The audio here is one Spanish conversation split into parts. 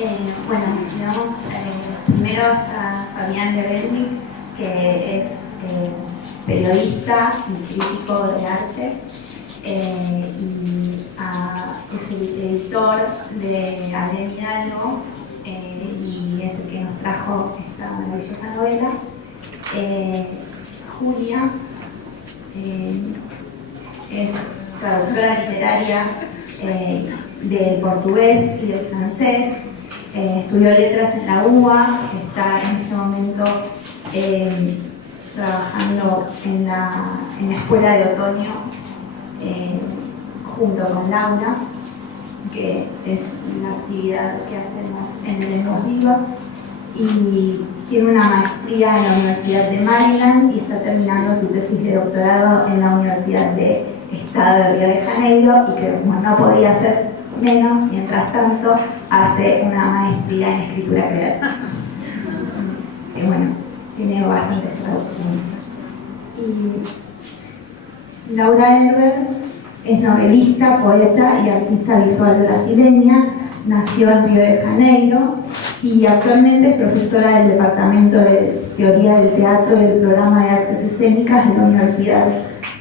Bueno, digamos, primero está Fabián Lebelnik, que es periodista y crítico de arte, y es el editor de Alem Hidalgo, y es el que nos trajo esta maravillosa novela. Julia es traductora literaria del portugués y del francés. Estudió letras en la UBA, está en este momento trabajando en la escuela de otoño junto con Laura, que es la actividad que hacemos en Lenguas Vivas, y tiene una maestría en la Universidad de Maryland y está terminando su tesis de doctorado en la Universidad de Estado de Río de Janeiro, y que como no podía ser menos, mientras tanto hace una maestría en escritura creativa. Y bueno, tiene bastantes traducciones. Y Laura Herber es novelista, poeta y artista visual brasileña. Nació en Río de Janeiro y actualmente es profesora del Departamento de Teoría del Teatro y del Programa de Artes Escénicas de la Universidad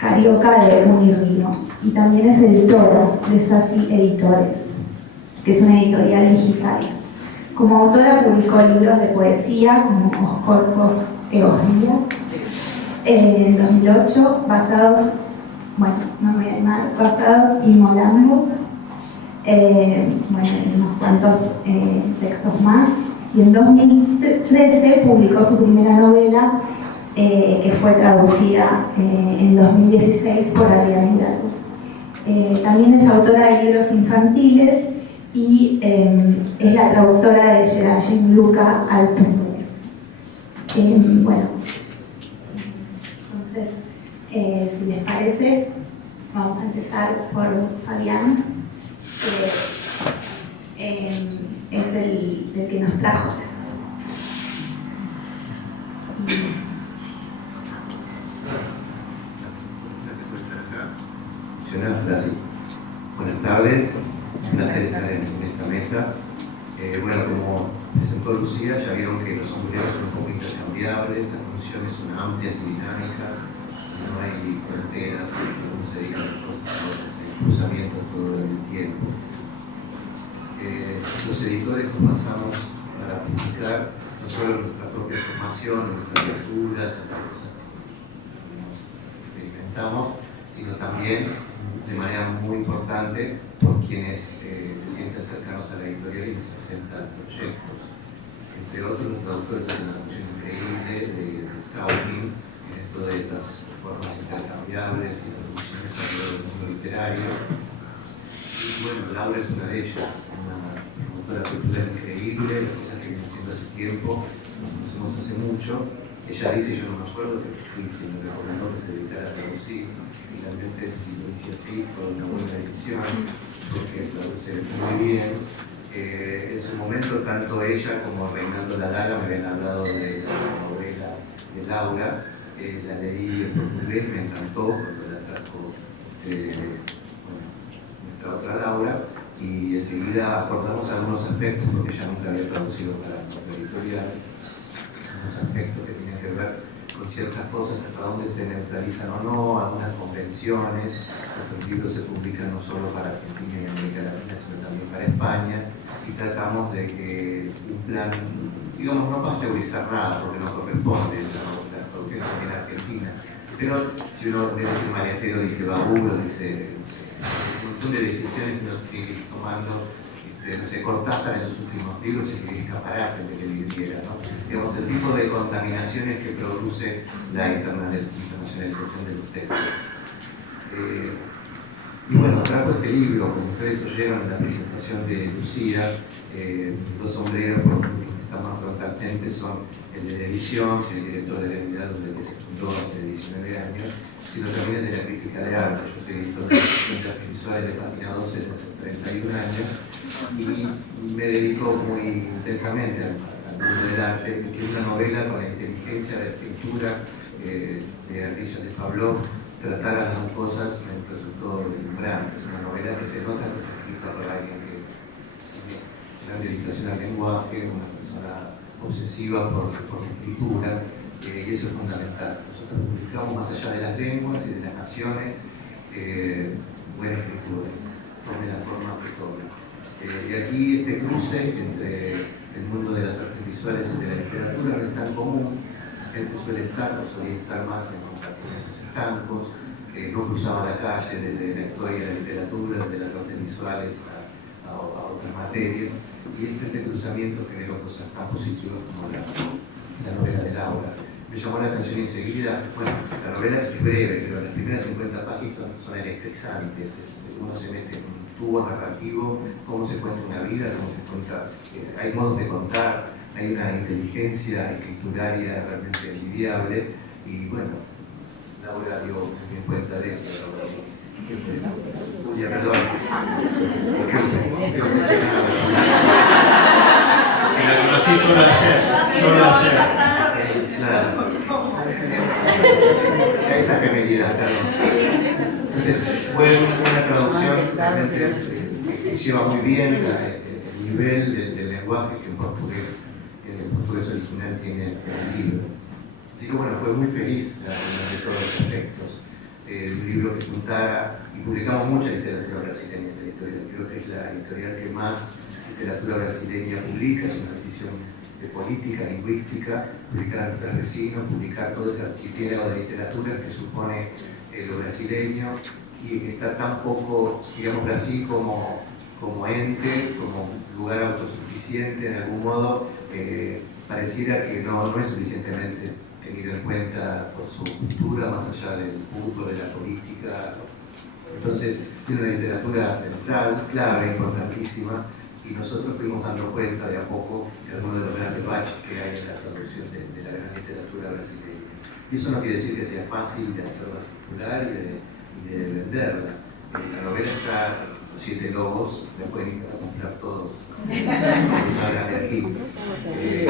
Carioca de Unirio. Y también es editora de Sassi Editores, que es una editorial digital. Como autora publicó libros de poesía como Os Corpos e os Días en 2008, basados y molambos, unos cuantos textos más. Y en 2013 publicó su primera novela, que fue traducida en 2016 por Adriana Hidalgo. También es autora de libros infantiles y es la traductora de Geraldine Luca al portugués. Entonces, si les parece, vamos a empezar por Fabián, que es el que nos trajo. Buenas tardes, un placer estar en esta mesa. Bueno, como presentó Lucía, ya vieron que los sombreros son un poco intercambiables, las funciones son amplias y dinámicas, no hay fronteras, uno se dedica a cosas a otras, hay cruzamientos todo el tiempo. Los editores nos basamos para publicar no solo nuestra propia formación, nuestras lecturas, las cosas que experimentamos, sino también de manera muy importante por quienes se sienten cercanos a la editorial y nos presentan proyectos. Entre otros, los traductores hacen una función increíble de scouting en esto de las formas intercambiables y traducciones alrededor del mundo literario. Y bueno, Laura es una de ellas, una promotora cultural increíble, las cosas que viene haciendo hace tiempo, nos conocemos hace mucho. Ella dice, yo no me acuerdo, que fui quien me recomendó que se dedicara a traducir. Finalmente, si lo hice así, fue una buena decisión, porque traduce muy bien. En su momento, tanto ella como Reinaldo Ladara me habían hablado de la novela de Laura. La leí en portugués, me encantó cuando la trajo nuestra otra Laura, y enseguida acordamos algunos aspectos, porque ella nunca había traducido para nuestra editorial, algunos aspectos que tienen que ver con ciertas cosas, hasta dónde se neutralizan o no, algunas convenciones. Estos libros se publican no solo para Argentina y América Latina, sino también para España, y tratamos de que un plan, digamos, no pasteurizar nada, porque no corresponde las producciones aquí en Argentina, pero si uno ve el maletero, dice Baburo, dice un montón de decisiones que nos tiene que ir tomando. No sé, Cortázar en sus últimos libros escribía Escaparate de que viviera, ¿no? Digamos, el tipo de contaminaciones que produce la internacionalización de los textos. Y bueno, trajo este libro, como ustedes oyeron en la presentación de Lucía, los sombreros por los que están más frontalmente son el de la edición, soy el director de la unidad donde se fundó hace 19 años, sino también el de la crítica de arte. Yo soy editor de la sección de artes visuales de Página 12 desde hace 31 años, y me dedico muy intensamente al mundo del arte, que es una novela con la inteligencia de escritura de Ardilla de Pablo. Tratar a las cosas me resultó deslumbrante. Es una novela que se nota que está escrita por alguien que tiene gran dedicación al lenguaje, una persona obsesiva por la escritura, y eso es fundamental. Nosotros publicamos más allá de las lenguas y de las naciones, buena escritura, tome la forma que tome. Y aquí este cruce entre el mundo de las artes visuales y de la literatura no es tan común. La gente suele estar o solía estar más en compartimentos estancos, no cruzaba la calle desde la historia de la literatura, desde las artes visuales a otras materias, y este cruzamiento generó cosas tan positivas como la novela de Laura. Me llamó la atención enseguida, bueno, la novela es breve, pero las primeras 50 páginas son electrizantes, uno se mete en un tubo narrativo, cómo se cuenta una vida, cómo se cuenta, hay modos de contar, hay una inteligencia escrituraria realmente envidiable, y bueno, Laura dio bien cuenta de eso. Julia, perdón. Estoy obsesionado. La conocí solo ayer. Claro. Esa feminidad, claro. Entonces, fue una traducción realmente que lleva muy bien el nivel del lenguaje que el portugués original tiene en el libro. Así que bueno, fue muy feliz de todos los aspectos. El libro que juntara, y publicamos mucha literatura brasileña en la editorial, creo que es la editorial que más literatura brasileña publica, es una edición de política, lingüística, publicar a nuestros vecinos, publicar todo ese archipiélago de literatura que supone lo brasileño, y que está tan poco, digamos, Brasil como ente, como lugar autosuficiente en algún modo, pareciera que no es suficientemente tenido en cuenta por su cultura, más allá del fútbol, de la política. Entonces, tiene una literatura central, clave, importantísima, y nosotros fuimos dando cuenta de a poco de algunos de los grandes baches que hay en la traducción de la gran literatura brasileña. Y eso no quiere decir que sea fácil de hacerla circular y de venderla. La novela está, Los Siete Lobos, se pueden ir a comprar todos, salgan de aquí, el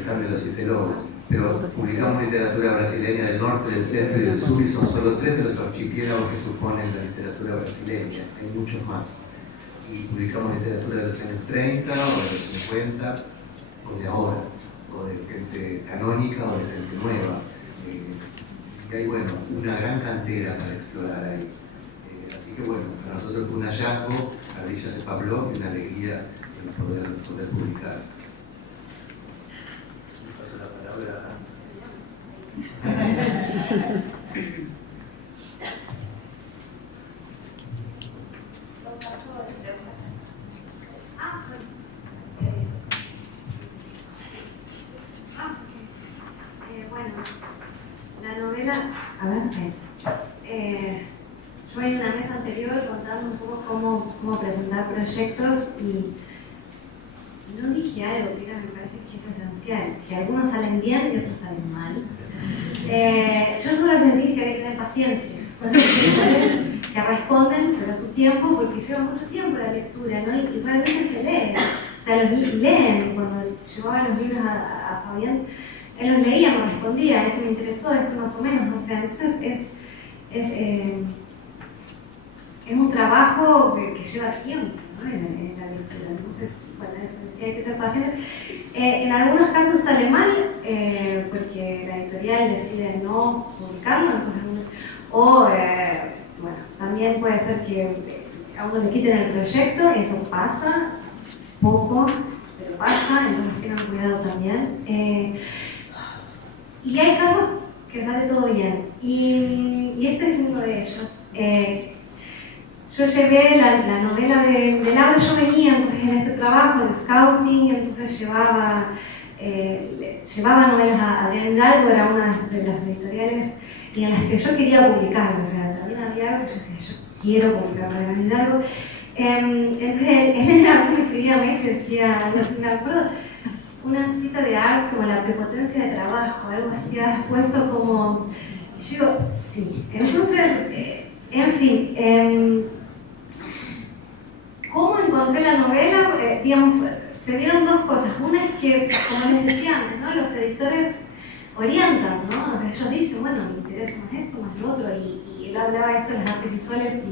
stand de Los Siete Lobos. Pero publicamos literatura brasileña del norte, del centro y del sur, y son solo 3 de los archipiélagos que suponen la literatura brasileña, hay muchos más. Y publicamos literatura de los años 30 o de los 50, o de ahora, o de gente canónica o de gente nueva. Y hay, bueno, una gran cantera para explorar ahí. Así que bueno, para nosotros fue un hallazgo, la Villa de Pablo, y una alegría poder publicar. Me paso la palabra a... Bueno, la novela, a ver, yo en una mesa anterior contando un poco cómo presentar proyectos, y no dije algo que me parece que es esencial, que algunos salen bien y otros salen mal. Yo solo les dije que hay que tener paciencia, que responden, pero a su tiempo, porque lleva mucho tiempo la lectura, ¿no? Y realmente se lee, o sea, los leen. Cuando llevaba los libros a Fabián, él los leía, me respondía, esto me interesó, esto más o menos, no sé. Entonces es un trabajo que lleva tiempo, ¿no? en la lectura. Entonces, bueno, eso decía, hay que ser paciente. En algunos casos sale mal, porque la editorial decide no publicarlo, entonces, bueno, también puede ser que a uno le quiten el proyecto, eso pasa, poco, pero pasa, entonces tengan cuidado también. Y hay casos que sale todo bien, y este es uno de ellos. Yo llevé la novela de Laura, yo venía entonces en este trabajo de scouting, entonces llevaba novelas a Adrián Hidalgo, era una de las editoriales y en las que yo quería publicar, o sea, también había algo que yo decía, yo quiero publicar a Adrián Hidalgo. Entonces él a veces me escribía a mí y decía, no sé, me acuerdo, una cita de arte como la prepotencia de trabajo, algo así, has puesto como, y yo, sí. Entonces, en fin, ¿cómo encontré la novela? Digamos, se dieron dos cosas. Una es que, como les decía antes, ¿no? Los editores orientan, ¿no? O sea, ellos dicen, bueno, me interesa más esto, más lo otro, y él hablaba de esto de las artes visuales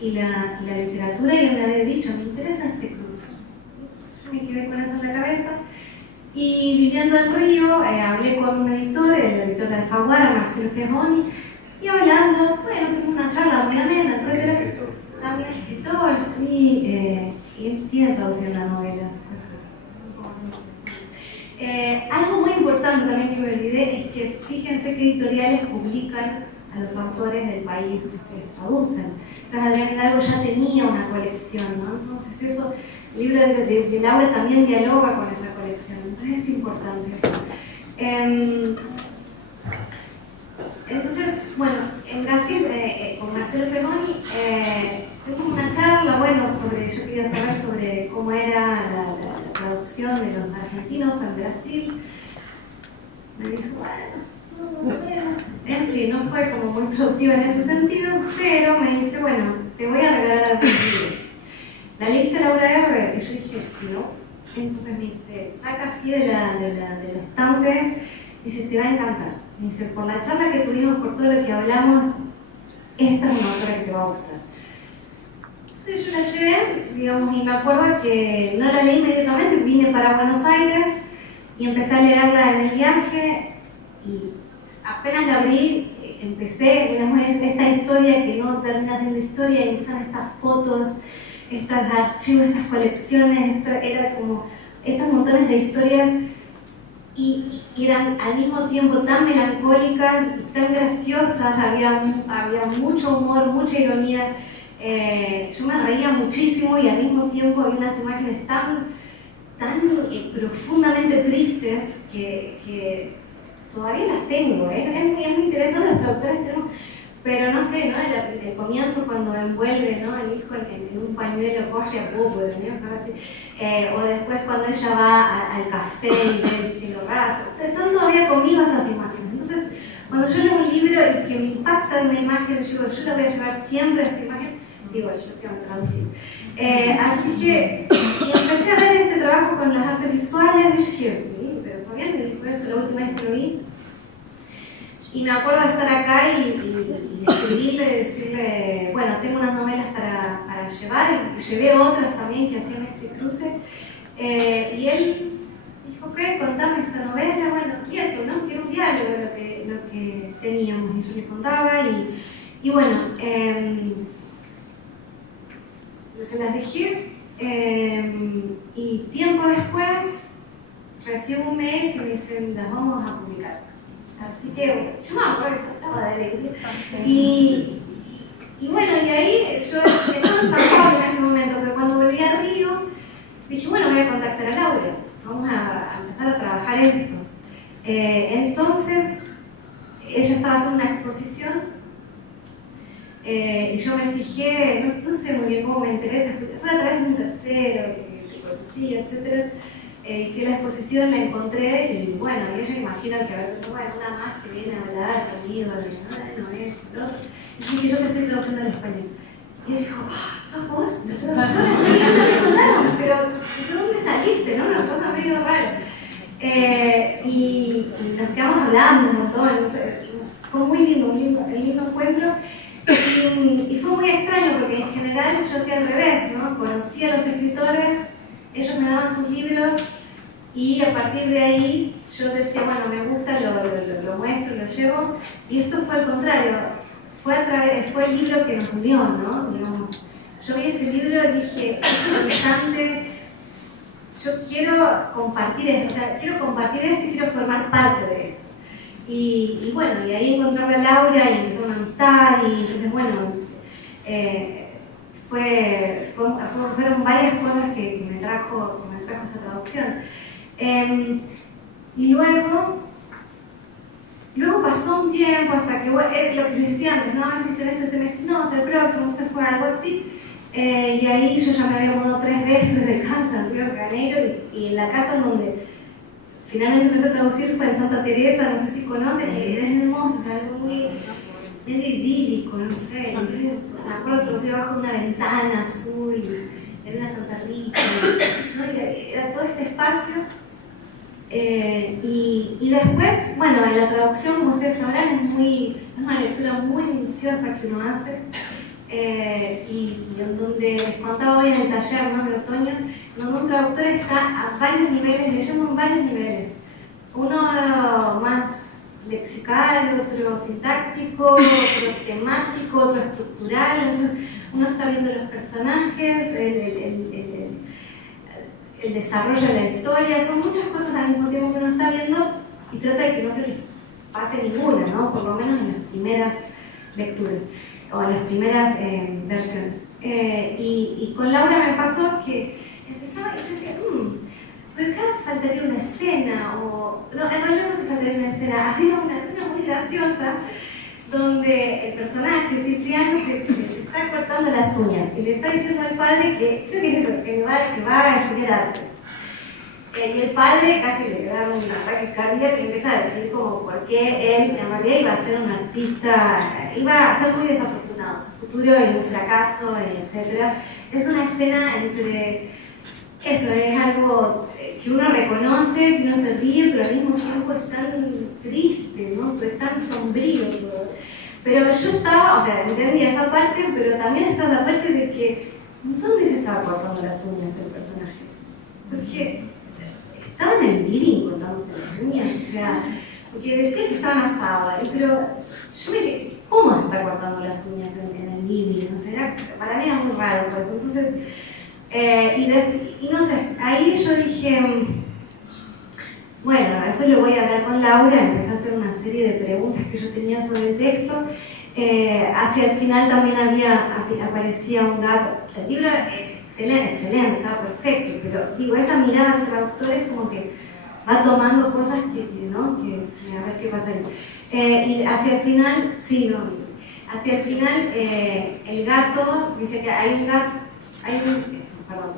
y la literatura, y él me había dicho, me interesa este cruce. Yo me quedé con eso en la cabeza. Y viviendo en Río, hablé con un editor, el editor de Alfaguara, Marcelo Fejoni, y hablando, bueno, tuvimos una charla muy amena, etc. También escritor, sí, y él tiene traducción la novela. Algo muy importante también que me olvidé es que fíjense qué editoriales publican a los autores del país que ustedes traducen. Entonces Adrián Hidalgo ya tenía una colección, ¿no? Entonces eso, el libro de Laura también dialoga con esa colección, entonces es importante eso. Entonces, bueno, en Brasil, con Marcelo Fejoni, tuvimos una charla, bueno, yo quería saber sobre cómo era la traducción de los argentinos en Brasil. Me dijo, bueno, en fin, no fue como muy productiva en ese sentido, pero me dice, bueno, te voy a regalar algunos libros. ¿La leíste Laura Herber? Y yo dije, no. Entonces me dice, saca así del estante, dice, te va a encantar. Me dice, por la charla que tuvimos, por todo lo que hablamos, esta es una autora que te va a gustar. Entonces yo la llevé, digamos, y me acuerdo que no la leí inmediatamente, vine para Buenos Aires y empecé a leerla en el viaje y apenas la abrí, empecé, digamos, esta historia que no termina siendo historia, y empiezan estas fotos, estos archivos, estas colecciones, era como estos montones de historias y eran al mismo tiempo tan melancólicas y tan graciosas, había mucho humor, mucha ironía. Yo me reía muchísimo y al mismo tiempo había unas imágenes tan profundamente tristes que todavía las tengo. Es muy interesante, los autores tenemos, pero no sé, ¿no? El comienzo cuando envuelve, ¿no?, el hijo en un pañuelo colla poco, o después cuando ella va al café y ve el cielo raso. Están todavía conmigo esas imágenes. Entonces, cuando yo leo un libro y que me impacta una imagen, yo la voy a llevar siempre a esta imagen, digo, yo quiero traducir. Así que empecé a ver este trabajo con las artes visuales, y dije, pero Fabián me dijo esto la última vez que lo vi. Y me acuerdo de estar acá y escribirle, decirle, bueno, tengo unas novelas para llevar, y llevé otras también que hacían este cruce. Y él dijo, ok, contame esta novela, bueno, y eso, ¿no? Que era un diálogo lo que teníamos, y yo le contaba, y bueno, se las dejé, y tiempo después recibo un mail que me dicen, las vamos a publicar. Así que yo me acuerdo que saltaba de alegría. Y bueno, y ahí yo estaba en San Pablo en ese momento, pero cuando volví a Río, dije, bueno, voy a contactar a Laura, vamos a empezar a trabajar esto. Entonces, ella estaba haciendo una exposición, y yo me fijé, no sé muy bien cómo me enteré, fue a través de un tercero que conocía, etc. Que la exposición la encontré y bueno, y ella imagina que bueno, una más que viene a hablar conmigo, no es, lo otro. Y yo dije, yo pensé traduciendo al español. Y ella dijo, ¿sos vos? Yo traductora, sí, ya me contaron, pero ¿de dónde saliste? ¿No? Una cosa medio rara. Y nos quedamos hablando un montón, fue muy lindo, un lindo encuentro. Y fue muy extraño porque en general yo hacía al revés, ¿no? Conocía a los escritores, ellos me daban sus libros y a partir de ahí yo decía, bueno, me gusta, lo muestro, lo llevo, y esto fue al contrario, fue el libro que nos unió, ¿no? Digamos, yo vi ese libro y dije, es brillante, yo quiero compartir esto, y quiero formar parte de esto. Y bueno, y ahí encontrarme a Laura y empezó una amistad, y entonces bueno, fueron varias cosas que me trajo esta traducción. Y luego pasó un tiempo hasta que, bueno, lo que les decía antes, no, a veces dicen este semestre, no, o sea, el próximo, usted fue algo así. Y ahí yo ya me había mudado 3 veces de casa en Río de Janeiro, y en la casa en donde finalmente empecé a traducir fue en Santa Teresa, no sé si conocen, es hermoso, es algo muy medio idílico, no sé. Entonces, me acuerdo traducir bajo una ventana azul, era una Santa Rita, ¿no? Era todo este espacio. Y después, bueno, en la traducción, como ustedes sabrán, es una lectura muy minuciosa que uno hace. y en donde les contaba hoy en el taller, ¿no?, de otoño, donde un traductor está a varios niveles, leyendo en varios niveles. Uno más lexical, otro sintáctico, otro temático, otro estructural. Entonces uno está viendo los personajes, el desarrollo de la historia, son muchas cosas al mismo tiempo que uno está viendo y trata de que no se les pase ninguna, ¿no?, por lo menos en las primeras lecturas o en las primeras versiones. Y con Laura me pasó que empezaba y yo decía, pero acá faltaría una escena, o no, en realidad no faltaría una escena, había una escena muy graciosa donde el personaje, Cipriano, se está cortando las uñas y le está diciendo al padre que, creo que es eso, que va a estudiar arte. Y el padre casi le da un ataque cardíaco y empieza a decir como por qué él en realidad iba a ser un artista, iba a ser muy desafortunado, su futuro es un fracaso, etc. Es una escena entre eso, es algo que uno reconoce, que uno se ríe, pero al mismo tiempo es tan triste, ¿no?, es tan sombrío todo. Pero yo estaba, o sea, entendía esa parte, pero también estaba la parte de que ¿dónde se estaba cortando las uñas el personaje? Porque estaba en el living cortándose las uñas, o sea, porque decía que estaba en sábado, pero yo me quedé, ¿cómo se está cortando las uñas en el living? O sea, para mí era muy raro todo eso. Entonces, y no sé, ahí yo dije, bueno, eso lo voy a hablar con Laura, empecé a hacer una serie de preguntas que yo tenía sobre el texto. Hacia el final también aparecía un gato. El libro excelente, estaba perfecto, pero digo, esa mirada del traductor es como que va tomando cosas que a ver qué pasa ahí. Y hacia el final, el gato dice que hay un gato,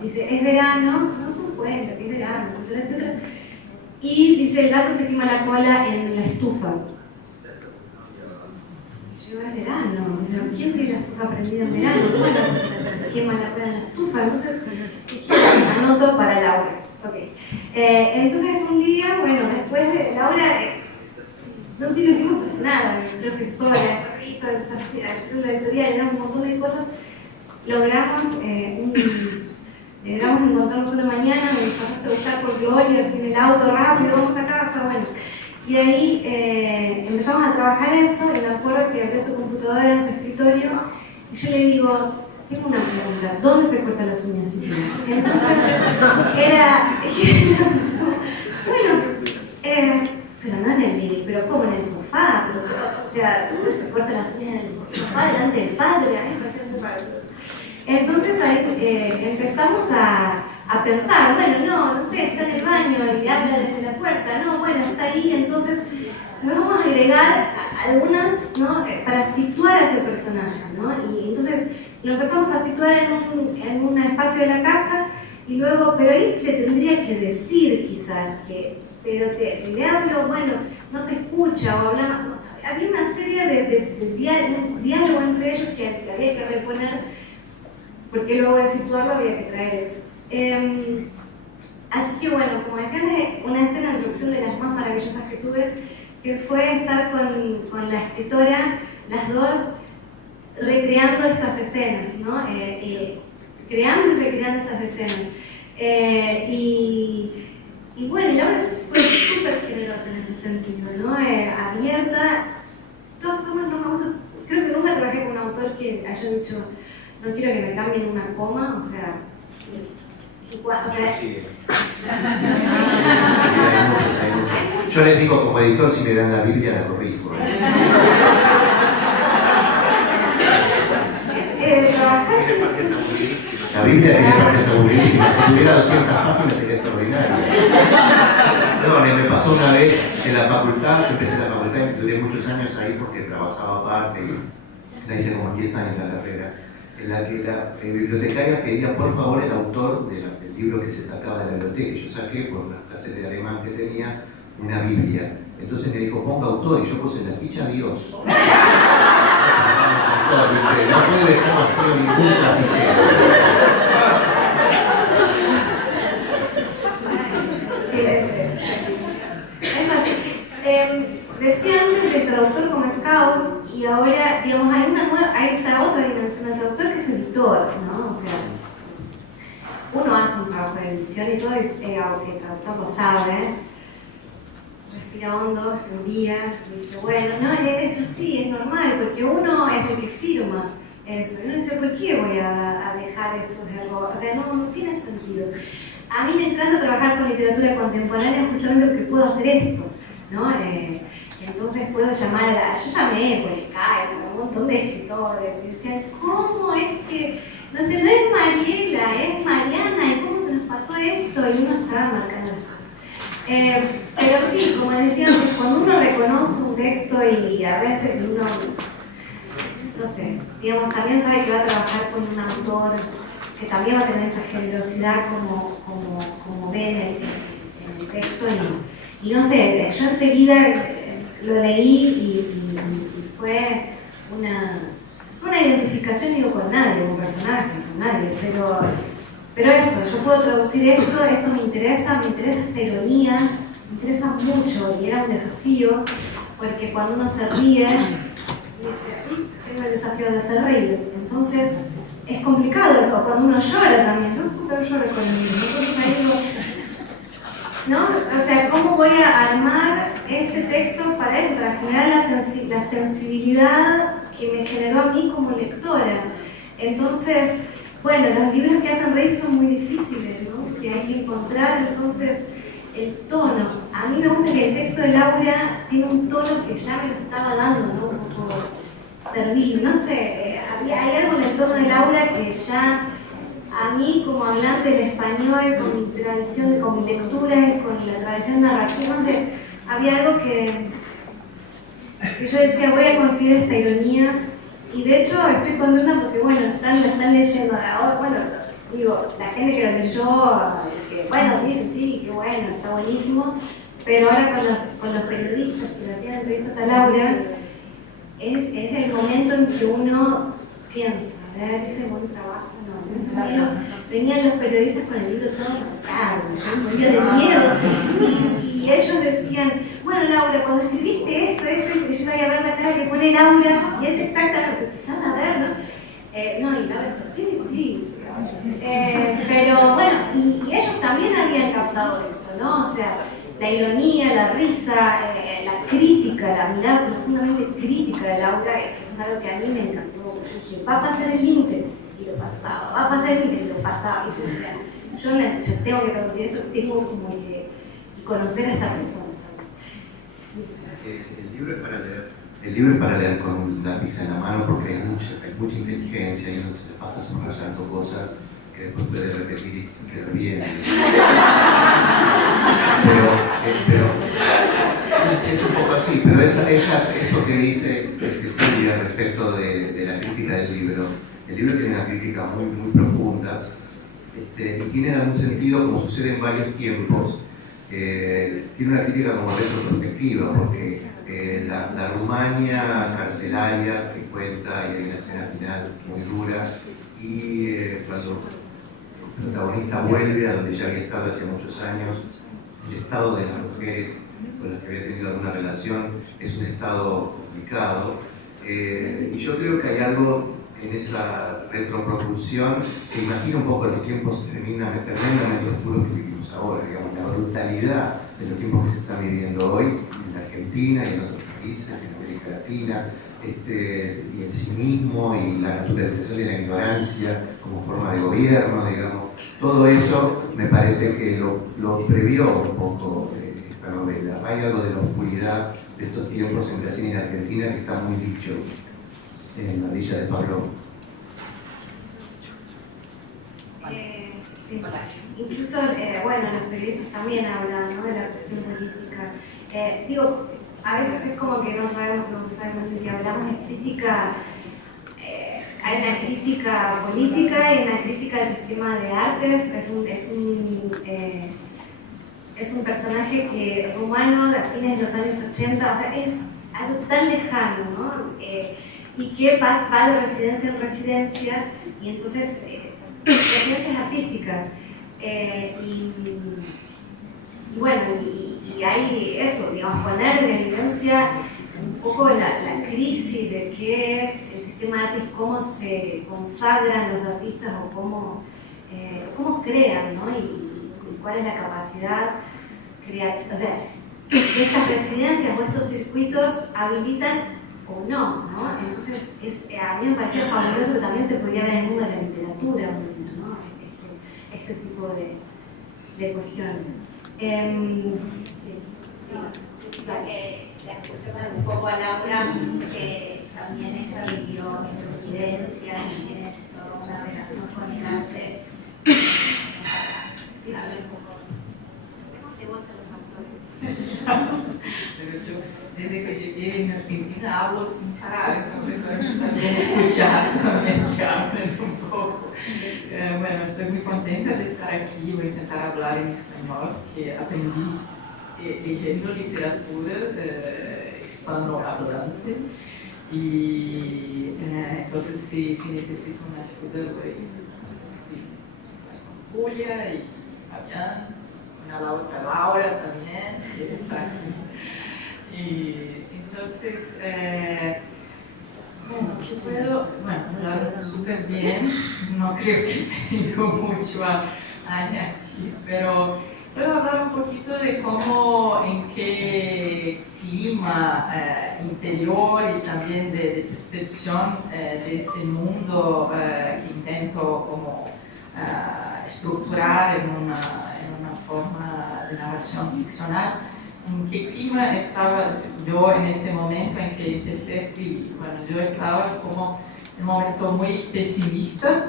dice, es verano, no se cuenta que es verano, etcétera, etcétera. Y dice, el gato se quema la cola en la estufa. Y yo, es verano, dice, ¿quién tiene la estufa prendida en verano? Bueno, pues se quema la cola en la estufa. Entonces dije, anoto para Laura. Okay. Entonces un día, bueno, después de Laura, no tiene tiempo para nada, profesora, la editorial, era un montón de cosas. Logramos encontrarnos una mañana, me pasaste a buscar por Gloria, así en el auto rápido, vamos a casa, bueno. Y ahí empezamos a trabajar eso, y me acuerdo que abrió su computadora en su escritorio, y yo le digo, tengo una pregunta, ¿dónde se cortan las uñas? Y entonces era, bueno, pero no en el living, pero ¿cómo? En el sofá, o sea, ¿dónde se cortan las uñas? En el sofá delante del padre, a mí me parecía muy maravilloso. Entonces ahí empezamos a pensar, bueno, no sé, está en el baño y le habla desde la puerta, no, bueno, está ahí, entonces nos vamos a agregar algunas, ¿no?, para situar a ese personaje, ¿no? Y entonces lo empezamos a situar en un espacio de la casa y luego, pero ahí le tendría que decir quizás que, pero le hablo, bueno, no se escucha o hablamos, había una serie de diálogo entre ellos que había que reponer, porque luego de situarlo había que traer eso. Así que bueno, como decía antes, una escena de introducción de las más maravillosas que tuve, que fue estar con la escritora, las dos, recreando estas escenas, ¿no? Creando y recreando estas escenas. Y bueno, y Laura fue súper generosa en ese sentido, ¿no? Abierta. De todas formas, no me gusta, creo que nunca trabajé con un autor que haya dicho, no quiero que me cambien una coma, o sea, yo les digo como editor, si me dan la Biblia la corrijo. La Biblia tiene partes aburridísimas, si tuviera 200 páginas sería extraordinario. No, me pasó una vez en la facultad, yo empecé en la facultad y duré muchos años ahí porque trabajaba aparte, la hice como 10 años la carrera, en la que la bibliotecaria pedía por favor el autor del libro que se sacaba de la biblioteca, y yo saqué por las clases de alemán que tenía una Biblia. Entonces me dijo, ponga autor, y yo puse la ficha Dios. No puede dejar vacío ningún casillero. Es así. decía antes del traductor como scout, y ahora, digamos, hay esta otra dimensión del traductor que es editor, ¿no? O sea, uno hace un trabajo de edición y todo, el traductor lo sabe, respira hondo, escribía, y dice, bueno, no, es así, es normal, porque uno es el que firma eso, y uno dice, ¿por qué voy a dejar estos errores? O sea, no tiene sentido. A mí me encanta trabajar con literatura contemporánea justamente porque puedo hacer esto, ¿no? Entonces puedo llamar yo llamé por Skype a un montón de escritores y decían, ¿cómo es que, no sé, no es Mariela, es Mariana, y cómo se nos pasó esto? Y uno estaba marcando las cosas. Pero sí, como decía antes, cuando uno reconoce un texto y a veces uno, no sé, digamos, también sabe que va a trabajar con un autor que también va a tener esa generosidad como ve en el texto y no sé, yo enseguida lo leí y fue una identificación, digo, con nadie, con personaje, con nadie, pero eso, yo puedo traducir esto me interesa esta ironía, me interesa mucho y era un desafío, porque cuando uno se ríe, dice, tengo el desafío de hacer reír, entonces es complicado eso, cuando uno llora también, yo súper lloro con el libro, ¿no? O sea, ¿cómo voy a armar este texto para eso? Para generar la sensibilidad que me generó a mí como lectora. Entonces, bueno, los libros que hacen reír son muy difíciles, ¿no? Que hay que encontrar, entonces, el tono. A mí me gusta que el texto de Laura tiene un tono que ya me lo estaba dando, ¿no? Un poco servil, no sé, hay algo en el tono de Laura que ya a mí como hablante del español, con mi tradición, con mi lectura, con la tradición narrativa, no sé, había algo que yo decía, voy a conseguir esta ironía, y de hecho estoy contenta porque, bueno, lo están leyendo ahora, bueno, digo, la gente que lo leyó, que, bueno, dice, sí, qué bueno, está buenísimo, pero ahora con los periodistas que le hacían entrevistas a Laura, es el momento en que uno piensa, a ver, ese buen trabajo, venían los periodistas con el libro todo marcado, yo moría de miedo, y ellos decían, bueno, Laura, cuando escribiste esto, y yo voy a ver la cara que pone Laura, y es exactamente lo que empezás a ver, ¿no? No, y Laura dice, sí, pero bueno, y ellos también habían captado esto, ¿no? O sea, la ironía, la risa, la crítica, la mirada profundamente crítica de Laura, que es algo que a mí me encantó. Yo dije, va a pasar el límite, y lo pasaba, va a pasar el límite, y lo pasaba. Y yo decía, yo tengo que traducir esto, tengo como que conocer a esta persona. El libro es para leer con un lápiz en la mano porque hay mucha inteligencia y uno se le pasa subrayando cosas que después puede repetir y quedar bien. Pero es un poco así, pero eso que dice Julia respecto de la crítica del libro, el libro tiene una crítica muy, muy profunda y tiene en algún sentido, como sucede en varios tiempos, tiene una crítica como retrospectiva, porque la Rumania carcelaria que cuenta, y hay una escena final muy dura, y cuando el protagonista vuelve a donde ya había estado hace muchos años, el estado de las mujeres con las que había tenido alguna relación es un estado complicado, y yo creo que hay algo en esa retropropulsión que imagina un poco los tiempos tremendamente oscuros que vivimos ahora, digamos, la brutalidad de los tiempos que se están viviendo hoy en la Argentina y en otros países, en América Latina, y el cinismo y la naturalización de la ignorancia como forma de gobierno, digamos, todo eso me parece que lo previó un poco esta novela. Hay algo de la oscuridad de estos tiempos en Brasil y en Argentina que está muy dicho en la villa de Pablo. Sí, incluso, bueno, los periodistas también hablan, ¿no?, de la cuestión política. Digo, a veces es como que no se sabe muy bien, hablamos de crítica, hay una crítica política y una crítica al sistema de artes, es un personaje que rumano de fines de los años 80, o sea, es algo tan lejano, ¿no? Y que va de residencia en residencia, y entonces, residencias artísticas, y bueno, y hay eso, digamos, poner en evidencia decía un poco la crisis de qué es el sistema de arte y cómo se consagran los artistas o cómo crean, ¿no? Y cuál es la capacidad creativa. O sea, estas residencias o estos circuitos habilitan o no, ¿no? Entonces, a mí me parecía fabuloso que también se podía ver en el mundo de la literatura, ¿no? Este tipo de cuestiones. La escuchamos un poco a Laura, que también ella vivió en residencia y tiene toda una relación con el arte. Sí, habla un poco. Démosle voz a los actores. Pero yo, desde que llegué en Argentina, hablo sin parar, entonces también escuchar también que hablen un poco. Bueno, estoy muy contenta de estar aquí, voy a intentar hablar en español, que aprendí leyendo literatura hispanohablante y entonces si necesito una ayuda voy con Julia y Fabián, la otra Laura también, que está aquí. Y entonces, bueno, yo puedo hablar súper bien, no creo que tengo mucho a añadir, pero puedo hablar un poquito de cómo, en qué clima interior y también de percepción de ese mundo que intento como estructurar en una forma de narración ficcional, en qué clima estaba yo en ese momento en que empecé a escribir. Bueno, yo estaba como en un momento muy pesimista,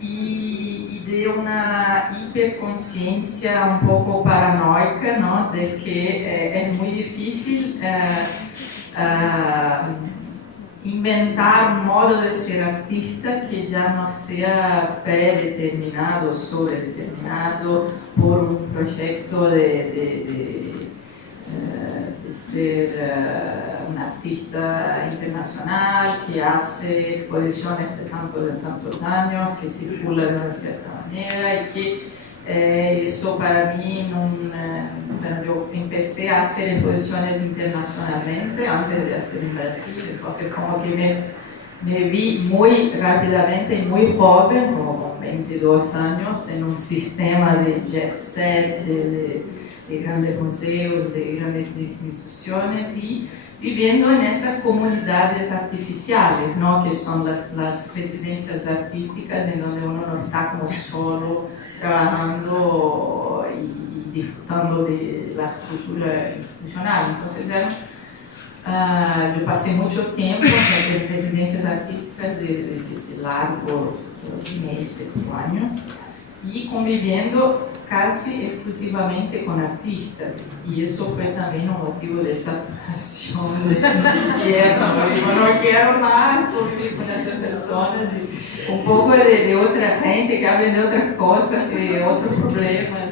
y de una hiperconsciencia un poco paranoica, ¿no? De que es muy difícil inventar un modo de ser artista que ya no sea predeterminado, sobredeterminado por un proyecto de ser un artista internacional que hace exposiciones de tantos años, que circula de una cierta manera y que eso para mí, bueno, yo empecé a hacer exposiciones internacionalmente antes de hacer en Brasil, entonces como que me vi muy rápidamente y muy joven, como con 22 años, en un sistema de jet set, de grandes museos, de grandes instituciones y viviendo en esas comunidades artificiales, ¿no? Que son las residencias artísticas en donde uno no está como solo trabajando y disfrutando de la cultura institucional. Entonces yo pasé mucho tiempo en residencias artísticas de largos meses o años y conviviendo casi exclusivamente con artistas, y eso fue también un motivo de saturación de mi invierno. Digo, no quiero más convivir con esas personas, un poco de otra gente que hablen de otras cosas, de otros problemas,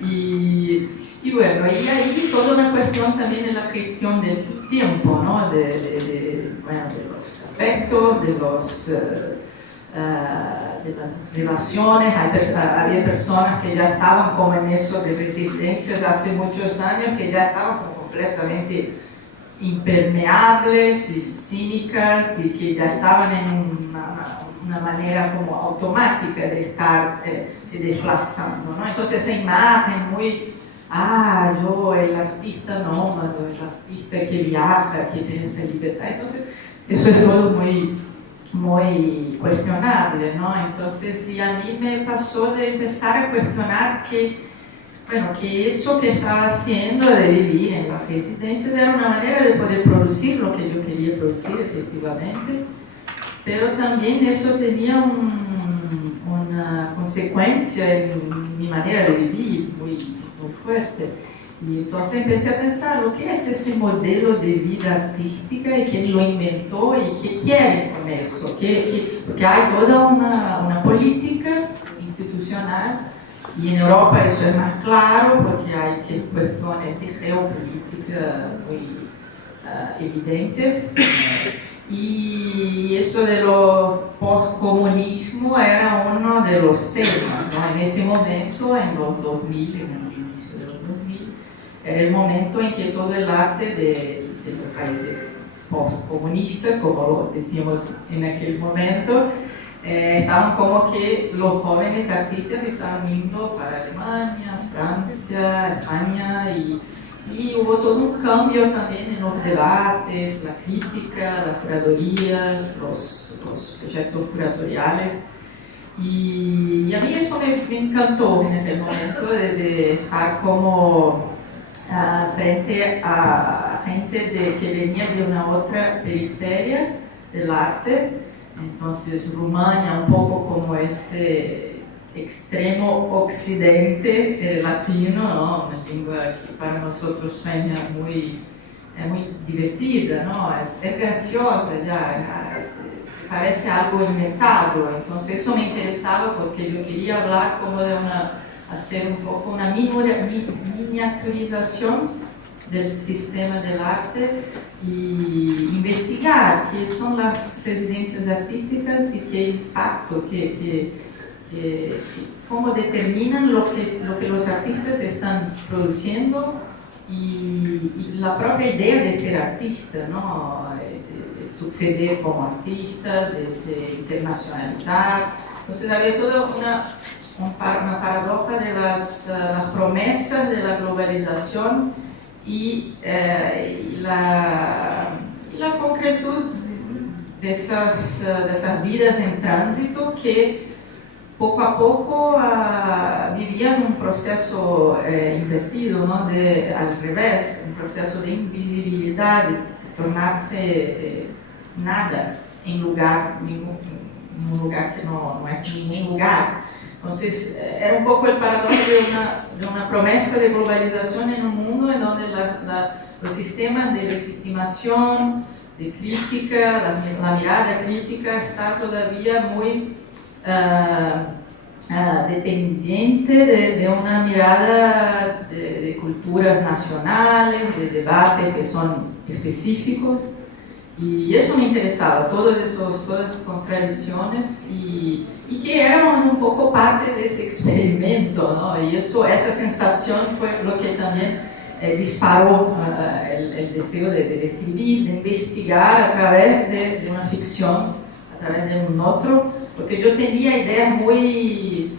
y bueno, y ahí toda una cuestión también en la gestión del tiempo, ¿no? De los afectos, de las relaciones. Había personas que ya estaban como en eso de resistencias hace muchos años, que ya estaban como completamente impermeables y cínicas y que ya estaban en una manera como automática de estar se desplazando, ¿no? Entonces esa imagen muy, yo el artista nómado, el artista que viaja, que tiene esa libertad, entonces eso es todo muy cuestionable, ¿no? Entonces, y a mí me pasó de empezar a cuestionar que eso que estaba haciendo de vivir en las residencias era una manera de poder producir lo que yo quería producir efectivamente, pero también eso tenía una consecuencia en mi manera de vivir muy fuerte. Y entonces empecé a pensar, ¿lo que es ese modelo de vida artística y quién lo inventó y qué quiere con eso? Porque hay toda una política institucional y en Europa eso es más claro porque hay cuestiones de geopolítica muy evidentes. Y eso de lo postcomunismo era uno de los temas, ¿no? En ese momento, en los 2000, en el inicio de los 2000, era el momento en que todo el arte de los países postcomunistas, como lo decíamos en aquel momento, estaban como que los jóvenes artistas estaban yendo para Alemania, Francia, España, y hubo todo un cambio también en los debates, la crítica, las curadurías, los proyectos curatoriales. Y a mí eso me encantó en aquel momento de estar como frente a gente que venía de una otra periferia del arte. Entonces Rumania un poco como ese extremo occidente latino, ¿no? Una lengua que para nosotros suena muy divertida, ¿no? Es graciosa ya, se parece a algo inventado. Entonces eso me interesaba porque yo quería hablar como de hacer un poco una miniaturización del sistema del arte y investigar qué son las residencias artísticas y qué impacto, cómo determinan lo que los artistas están produciendo y la propia idea de ser artista, ¿no? De suceder como artista, de se internacionalizar. Entonces había toda una paradoja de las promesas de la globalización y la concretud de esas vidas en tránsito que poco a poco vivían un proceso invertido, ¿no? Al revés, un proceso de invisibilidad, de tornarse nada en un lugar que no es ningún lugar. Entonces, era un poco el paradojo de una promesa de globalización en un mundo en donde los sistemas de legitimación, de crítica, la mirada crítica está todavía muy dependiente de una mirada de culturas nacionales, de debates que son específicos. Y eso me interesaba, todas esas contradicciones y que eran un poco parte de ese experimento, ¿no? Y esa sensación fue lo que también disparó el deseo de escribir, de investigar a través de una ficción, a través de un otro, porque yo tenía ideas un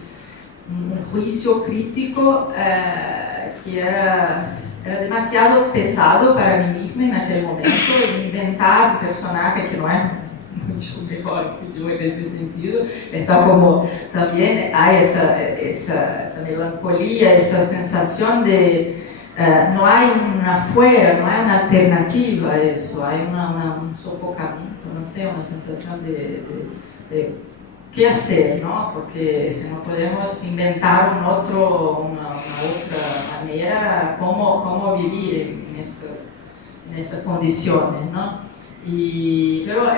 juicio crítico que era demasiado pesado para mí misma en aquel momento, inventar un personaje que no es mucho mejor que yo en ese sentido. Está como también hay esa melancolía, esa sensación de no hay una afuera, no hay una alternativa a eso, hay un sofocamiento, no sé, una sensación de qué hacer, ¿no? Porque si no podemos inventar una otra manera, cómo vivir en esas condiciones, ¿no? Pero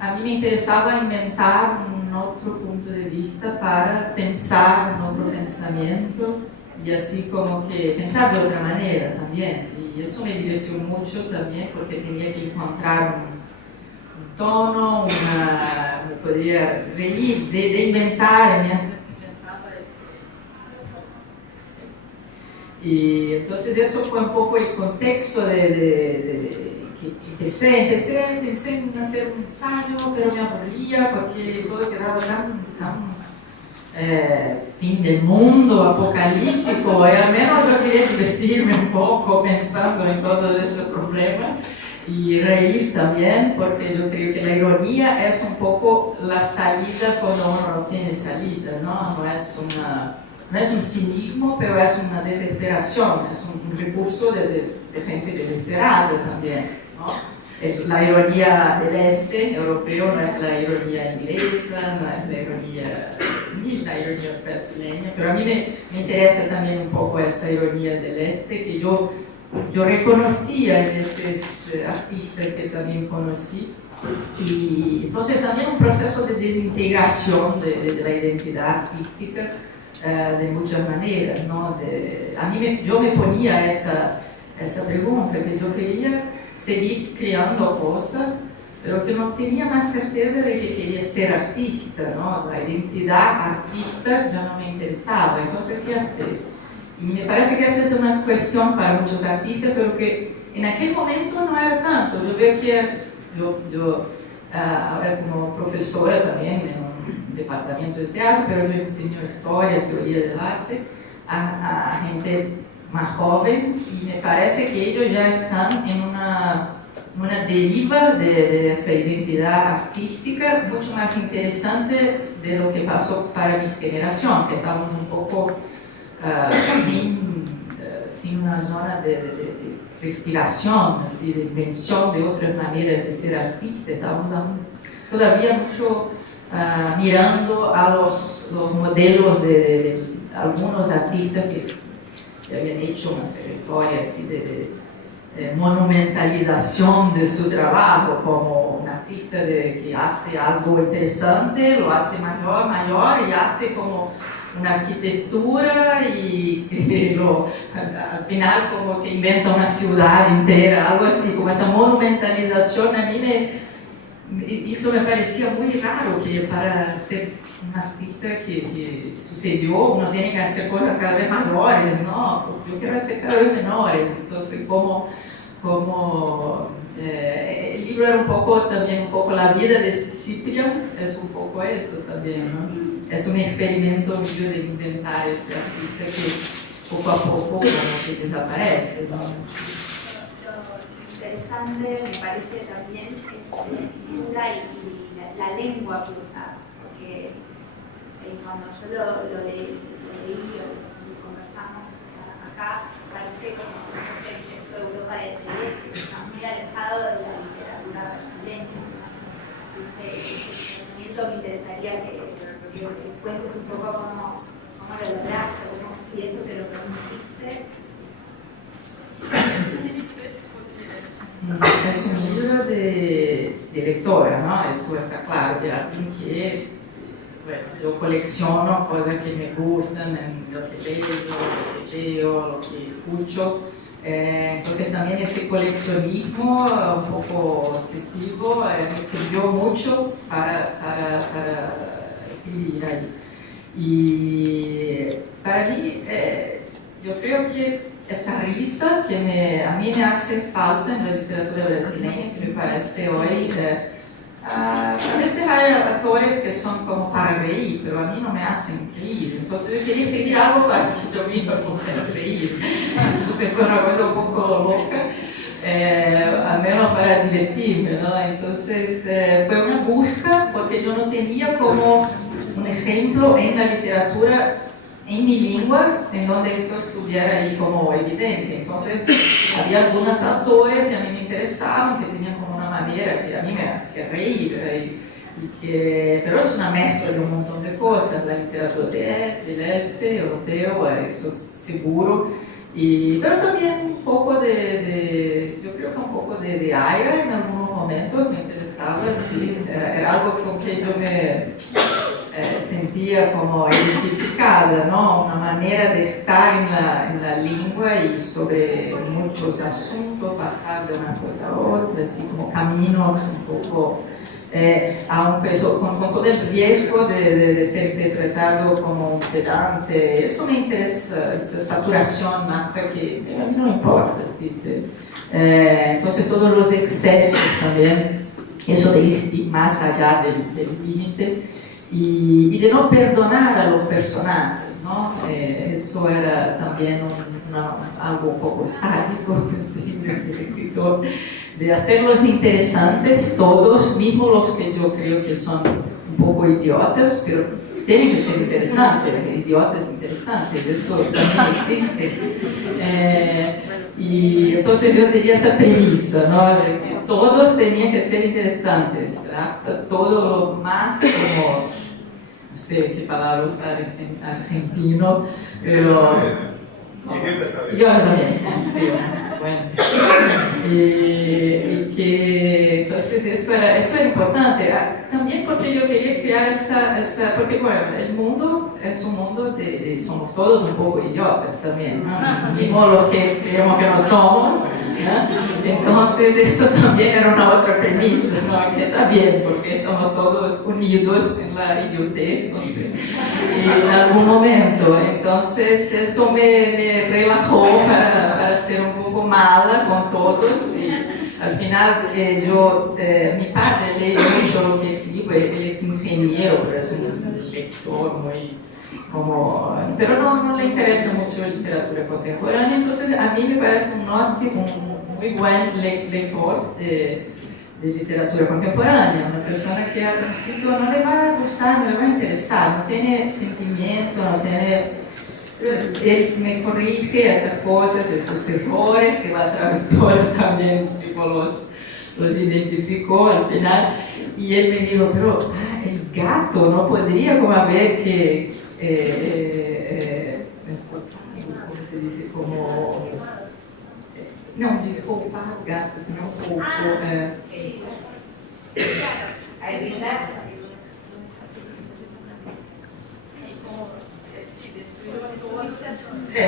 a mí me interesaba inventar un otro punto de vista para pensar en otro pensamiento y así como que pensar de otra manera también. Y eso me divirtió mucho también porque tenía que encontrar un tono, me podría reír de inventar mientras inventaba y entonces eso fue un poco el contexto que pensé en hacer un ensayo, pero me aburría porque todo quedaba tan fin del mundo, apocalíptico, y al menos yo quería divertirme un poco pensando en todos esos problemas y reír también, porque yo creo que la ironía es un poco la salida cuando uno no tiene salida, ¿no? No es un cinismo, pero es una desesperación, es un recurso de gente desesperada también, ¿no? La ironía del este europeo no es la ironía inglesa, no es la ironía brasileña, pero a mí me interesa también un poco esa ironía del este que yo reconocía en esos artistas que también conocí. Y entonces también un proceso de desintegración de la identidad artística de muchas maneras, ¿no? Yo me ponía esa pregunta, que yo quería seguir creando cosas, pero que no tenía más certeza de que quería ser artista, ¿no? La identidad artista ya no me interesaba, entonces ¿qué hacer? Y me parece que esa es una cuestión para muchos artistas, pero que en aquel momento no era tanto. Yo veo que yo ahora como profesora también en un departamento de teatro, pero yo enseño historia, teoría del arte a gente más joven, y me parece que ellos ya están en una deriva de esa identidad artística mucho más interesante de lo que pasó para mi generación, que estábamos un poco sin una zona de respiración, así, de invención de otras maneras de ser artista. Estábamos todavía mucho mirando a los modelos de algunos artistas que habían hecho una trayectoria así de monumentalización de su trabajo, como un artista que hace algo interesante, lo hace mayor y hace como una arquitectura y al final como que inventa una ciudad entera, algo así, como esa monumentalización. A mí eso me parecía muy raro, que para ser un artista que sucedió uno tiene que hacer cosas cada vez mayores, ¿no? Porque yo quiero hacer cada vez menores. Entonces el libro era también un poco la vida de Cipriano, es un poco eso también, ¿no? Es un experimento mío de inventar este artista que poco a poco como que desaparece, ¿no? Lo interesante me parece también es la escritura y la lengua que usas, porque cuando yo lo leí y conversamos acá, parece como el texto de Europa del Este, que está muy alejado de la literatura brasileña. Ese momento me interesaría que cuentes un poco cómo lo lograste, si eso te lo propusiste. Es un libro de lectora, ¿no? Eso está claro, de alguien que, bueno, yo colecciono cosas que me gustan, lo que leo, lo que escucho. Entonces también ese coleccionismo un poco obsesivo me sirvió mucho para escribir ahí. Y para mí, yo creo que esa risa que a mí me hace falta en la literatura brasileña, que me parece hoy, a veces hay autores que son como para reír, pero a mí no me hacen reír. Entonces yo quería escribir algo para que yo misma pudiera reír. Entonces fue una cosa un poco loca, al menos para divertirme, ¿no? Entonces fue una búsqueda, porque yo no tenía como un ejemplo en la literatura en mi lengua en donde esto estuviera ahí como evidente. Entonces había algunos autores que a mí me interesaban, que tenían como una manera que a mí me hacía reír, pero es una mezcla de un montón de cosas, la literatura del este, europeo, eso es seguro, pero también un poco yo creo que un poco de aire en algunos momentos me interesaba, sí, era algo con que yo me sentía como identificada, ¿no? Una manera de estar en la lengua y sobre muchos asuntos, pasar de una cosa a otra, así como caminos un poco, aunque con todo el riesgo de ser interpretado como un pedante. Eso me interesa, esa saturación más que a mí no me importa. Entonces todos los excesos también, eso de ir más allá del límite. Y de no perdonar a los personajes, ¿no? Eso era también algo un poco sádico, ¿sí? Del escritor, de hacerlos interesantes, todos, mismo los que yo creo que son un poco idiotas, pero tienen que ser interesantes, idiotas interesantes, eso también existe. Y entonces yo tenía esa premisa, ¿no? De que todos tenían que ser interesantes, hasta todo lo más como, no sé qué palabra usar en argentino, pero yo también, sí, bueno. Y que entonces eso era importante, también porque yo quería crear esa porque bueno, el mundo es un mundo somos todos un poco idiotas también, ¿no? Mismo los que creemos que no somos, Argentina, entonces eso también era una otra premisa, ¿no? Que está bien, porque estamos todos unidos en la idiotez, no sé, en algún momento. Entonces eso me relajó para ser un poco mala con todos. Y al final mi padre lee mucho lo que escribo, él es ingeniero, pero es un lector muy... pero no le interesa mucho la literatura contemporánea, entonces a mí me parece un muy buen lector de literatura contemporánea, una persona que al principio no le va a gustar, no le va a interesar, no tiene sentimiento, no tiene... Él me corrige esas cosas, esos errores que la traductora también tipo, los identificó al final, y él me dijo, pero el gato no podría como haber que ¿cómo se dice? Como no, de poupar gato, sino Sí, claro, evitar.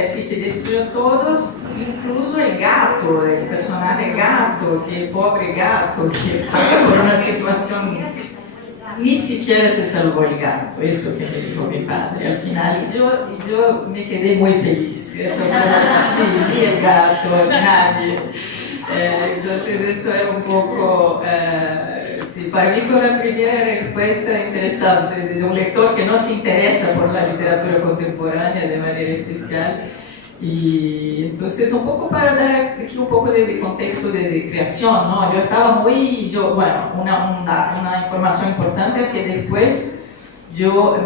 Sí, que destruyó todos, incluso el gato, el personaje gato, que el pobre gato, que pasa por una situación, ni siquiera se salvó el gato, eso que me dijo mi padre al final, y yo me quedé muy feliz, eso fue, sí, ni el gato, nadie. Entonces eso era un poco, sí, para mí fue la primera respuesta interesante de un lector que no se interesa por la literatura contemporánea de manera especial. Y entonces un poco para dar aquí un poco de contexto de creación, ¿no? Yo estaba bueno, una información importante es que después yo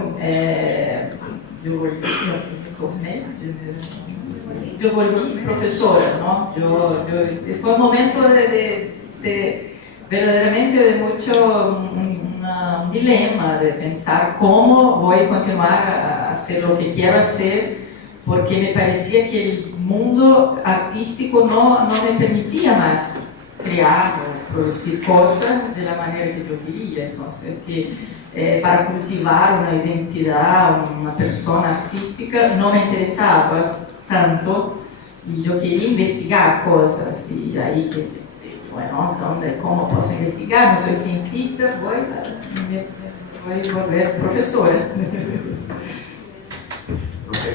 volví profesora, ¿no? Fue un momento de verdaderamente de mucho un dilema de pensar cómo voy a continuar a hacer lo que quiero hacer, porque me parecía que el mundo artístico no me permitía más crear o producir cosas de la manera que yo quería. Entonces, para cultivar una identidad, una persona artística, no me interesaba tanto y yo quería investigar cosas. Y ahí que pensé, bueno, ¿cómo puedo investigar? No soy científica, voy a volver profesora.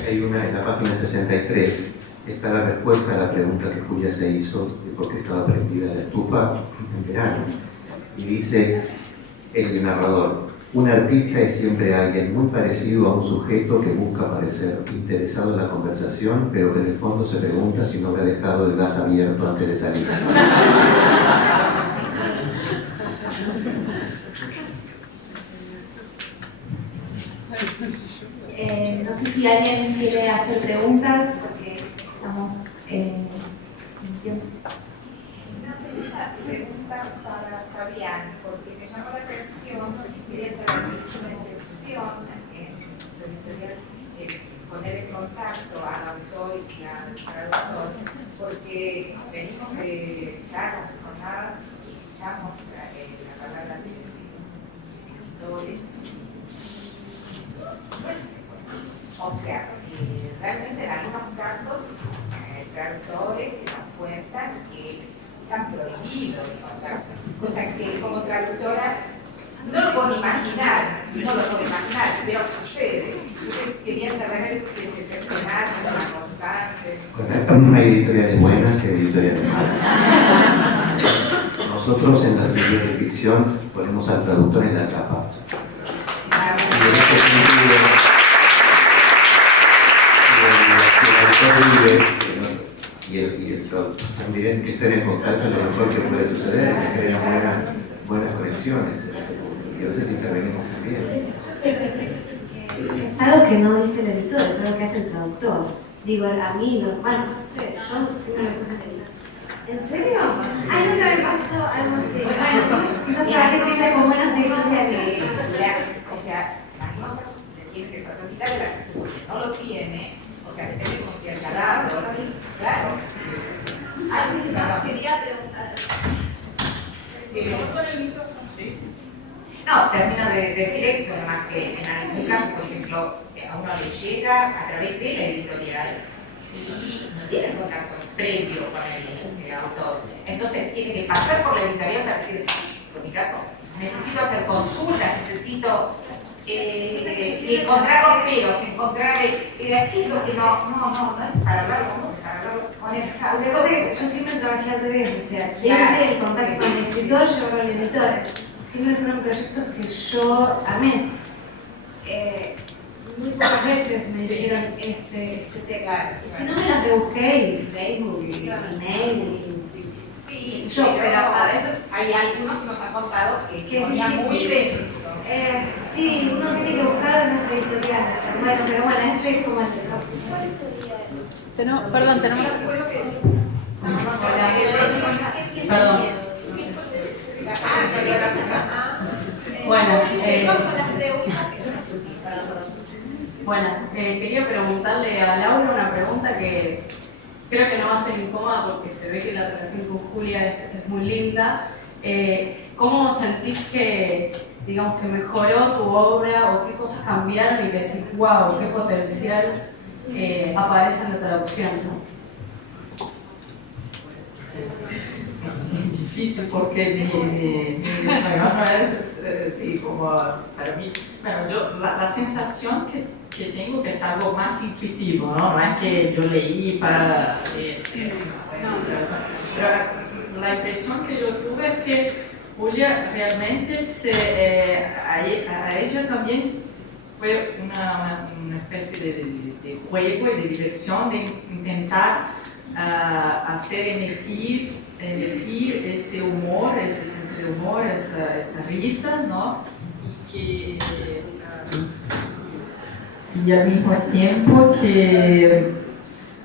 Hay una en la página 63, está la respuesta a la pregunta que Julia se hizo de por qué estaba prendida la estufa en verano. Y dice el narrador: un artista es siempre alguien muy parecido a un sujeto que busca parecer interesado en la conversación, pero que en el fondo se pregunta si no habrá dejado el gas abierto antes de salir. No sé si alguien quiere hacer preguntas, porque estamos en tiempo. Una pregunta para Fabián, porque me llamó la atención, quería saber si es una excepción en la historia poner en contacto al autor y al traductor, porque venimos de charlas, jornadas y escuchamos la palabra de escritores. O sea, realmente en algunos casos, traductores nos cuentan que se han prohibido el contacto, cosa que como traductora no lo puedo imaginar, pero sucede. Yo quería saber si es excepcional, si es una constante. Hay editoriales buenas y editoriales malas. Nosotros en las libros de ficción ponemos al traductor en la tapa. Y en ese sentido, y el traductor también que estén en contacto, lo mejor que puede suceder es que se crean buenas conexiones. Y no sé si intervenimos también. Es algo que no dice el editor, es algo que hace el traductor. Digo, a mí, bueno, no sé, yo siempre me puse a ¿en serio? Ay, nunca me pasó algo así. Bueno, eso para que sirve como una segunda que... O sea, las notas le tienen que facilitar el acceso porque no lo tiene, o sea, le tenemos cierta edad, claro. Quería preguntar. No, termino de decir esto, nomás que en algún caso, por ejemplo, a uno le llega a través de la editorial y no tiene contacto previo con el autor. Entonces tiene que pasar por la editorial para decir, en mi caso, necesito hacer consultas, necesito encontrar los peros, encontrar aquí lo que no es para hablarlo con vos, para hablarlo con el Una cosa que yo siempre trabajé al revés, o sea, desde el contacto con el escritor llevarlo al editor. Siempre fueron proyectos que yo amé. Muy pocas veces me dijeron este tema. Y si no me las rebusqué en Facebook, y email, Sí, yo, pero a veces hay algunos que nos han contado que es ponía difícil. muy dentro. Sí, uno tiene que buscar en las editoriales. Bueno, pero bueno, ese es como el Perdón, tenemos... Eso fue lo que Perdón. Buenas. Quería preguntarle a Laura una pregunta que creo que no va a ser incómoda porque se ve que la relación con Julia es muy linda. ¿Cómo sentís que, digamos, que mejoró tu obra o qué cosas cambiaron y que decís, wow, qué potencial aparece en la traducción, ¿no? Es difícil porque sí, como para mí, bueno, la sensación que tengo que es algo más intuitivo, ¿no? No es que yo leí para pero la impresión que yo tuve es que Julia realmente a ella también fue una especie de juego y de diversión de intentar hacer emergir ese humor, ese senso de humor, esa risa, ¿no? Y al mismo tiempo que,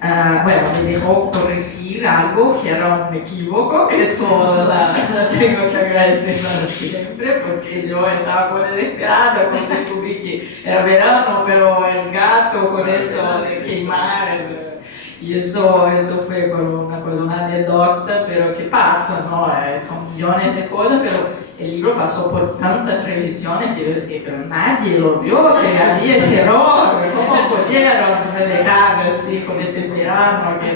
bueno, me dejó corregir algo que era un equívoco, eso la tengo que agradecer para siempre, porque yo estaba muy desesperada cuando descubrí que era verano, pero el gato con eso de quemar y eso fue como una cosa, una anécdota, pero que pasa, ¿no? Son millones de cosas, pero el libro pasó por tantas revisiones que yo decía, pero nadie lo vio, que había ese error, ¿cómo pudieron dejar así con ese verano que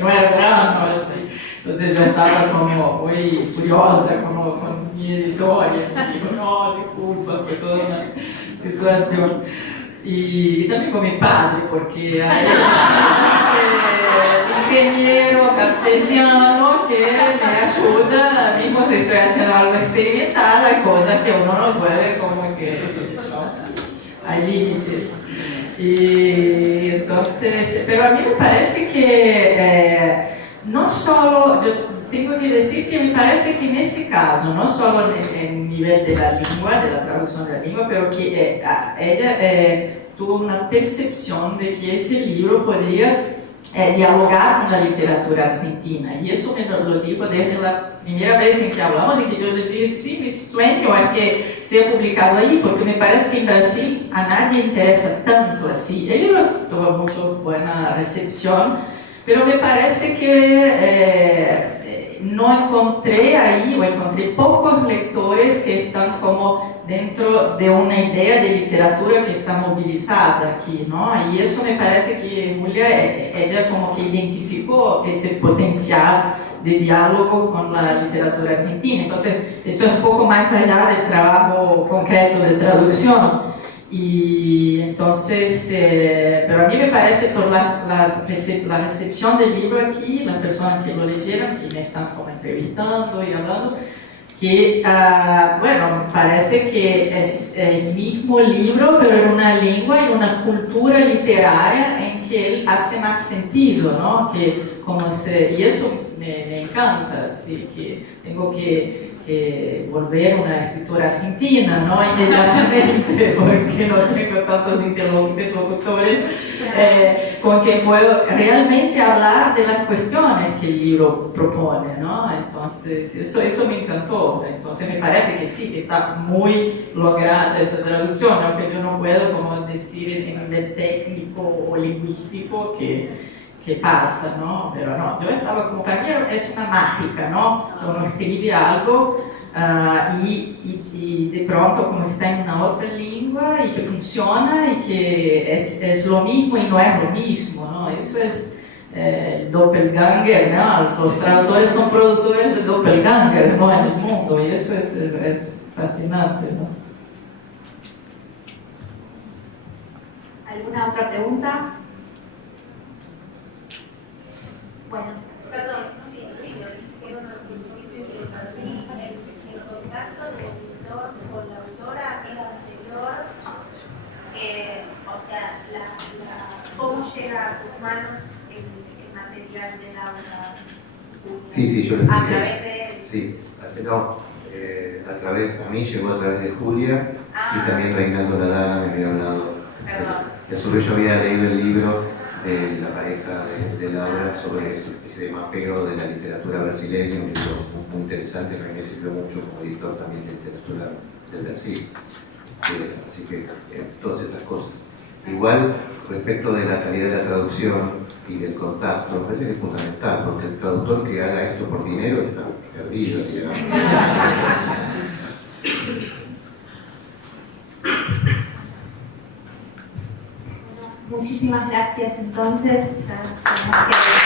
no era verano, así? Entonces yo estaba como muy furiosa con mi editor y digo, no, disculpa, fue toda una situación. Y también con mi padre, porque ingeniero cartesiano que me ayuda, mismo si estoy haciendo algo experimental, hay cosas que uno no puede, como que ¿no? Hay límites. Y entonces, pero a mí me parece que no solo, yo tengo que decir que me parece que en ese caso, no solo en nivel de la lengua, de la traducción de la lengua, pero que ella tuvo una percepción de que ese libro podría dialogar con la literatura argentina. Y eso me lo dijo desde la primera vez en que hablamos y que yo le dije, sí, mi sueño es que sea publicado ahí, porque me parece que en Brasil a nadie interesa tanto así. El libro tuvo mucho buena recepción, pero me parece que no encontré ahí, o encontré pocos lectores que están como dentro de una idea de literatura que está movilizada aquí, ¿no? Y eso me parece que Julia, ella como que identificó ese potencial de diálogo con la literatura argentina. Entonces, eso es un poco más allá del trabajo concreto de traducción. Y entonces, pero a mí me parece por la recepción del libro aquí, las personas que lo leyeron, que me están como entrevistando y hablando, que, bueno, parece que es el mismo libro, pero en una lengua y una cultura literaria en que él hace más sentido, ¿no? Que como y eso me encanta, así que tengo que volver una escritora argentina, ¿no? Inmediatamente, porque no tengo tantos interlocutores con que puedo realmente hablar de las cuestiones que el libro propone, ¿no? Entonces, eso me encantó. Entonces, me parece que sí, que está muy lograda esa traducción, aunque yo no puedo como decir en nivel técnico o lingüístico que pasa, ¿no? Pero no, yo estaba como, para mí es una mágica, ¿no? Uno escribe algo y de pronto como está en una otra lengua y que funciona y que es lo mismo y no es lo mismo, ¿no? Eso es doppelganger, ¿no? Los traductores son productores de doppelganger, ¿no? En el mundo, y eso es fascinante, ¿no? ¿Alguna otra pregunta? Bueno, Perdón, sí, quiero el contacto del escritor con la autora es anterior, o sea, ¿cómo llega a tus manos el material de Laura? Sí, yo lo A expliqué. través de él. Sí, a través, a mí llegó a través de Julia y también Reinaldo Ladana me había hablado. Perdón. Y a su vez yo había leído el libro de la pareja de Laura sobre ese mapeo de la literatura brasileña, un libro muy interesante que a mí me sirvió mucho como editor también de literatura del Brasil. Así que todas estas cosas. Igual, respecto de la calidad de la traducción y del contacto, me parece que es fundamental, porque el traductor que haga esto por dinero está perdido, digamos. muchísimas gracias entonces. Ya tenemos que